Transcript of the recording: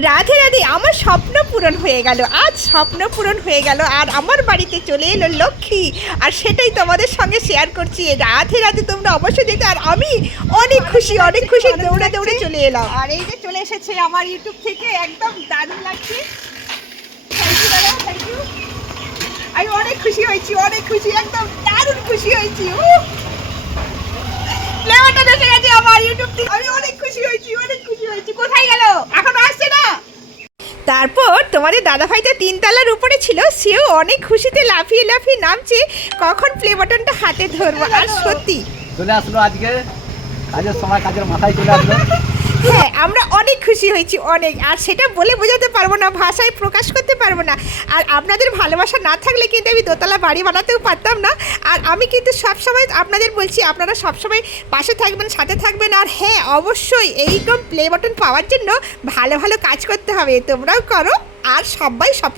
রাধে রাধে, আমার স্বপ্ন পূরণ হয়ে গেল, আজ স্বপ্ন পূরণ হয়ে গেল, আর আমার বাড়িতে চলে এলো লক্ষ্মী। আর সেটাই তোমাদের সঙ্গে শেয়ার করছি রাধে রাধে তোমরা অবশ্যই দেখতে, আর আমি অনেক খুশি অনেক খুশি, দৌড়ে দৌড়ে চলে এলাম। আর এই যে চলে এসেছে আমার ইউটিউব থেকে, একদম দারুণ লাগছে। আমি অনেক খুশি হয়েছি, অনেক খুশি, একদম দারুণ খুশি হয়েছি দেখে আমার ইউটিউব থেকে। আমি অনেক খুশি হয়েছি কোথায় গেল এখনও আসছে না তারপর তোমাদের দাদাভাইটা তিনতলার উপরে ছিল সেও অনেক খুশিতে লাফিয়ে লাফিয়ে নামছে কখন প্লে বাটনটা হাতে ধরবো? আর সত্যি। চলে আসলো আজকে। কাজের সময় কাজের মাথায় চলে আসলো। হ্যাঁ আমরা অনেক খুশি হয়েছি, অনেক। আর সেটা বলে বোঝাতে পারব না, ভাষায় প্রকাশ করতে পারব না। আর আপনাদের ভালোবাসা না থাকলে কিন্তু আমি দোতলা বাড়ি বানাতেও পারতাম না। আর আমি কিন্তু সবসময় আপনাদের বলছি, আপনারা সবসময় পাশে থাকবেন, সাথে থাকবেন। আর হ্যাঁ অবশ্যই এইরকম প্লে বাটন পাওয়ার জন্য ভালো ভালো কাজ করতে হবে। তোমরাও করো, আর সবাই সফল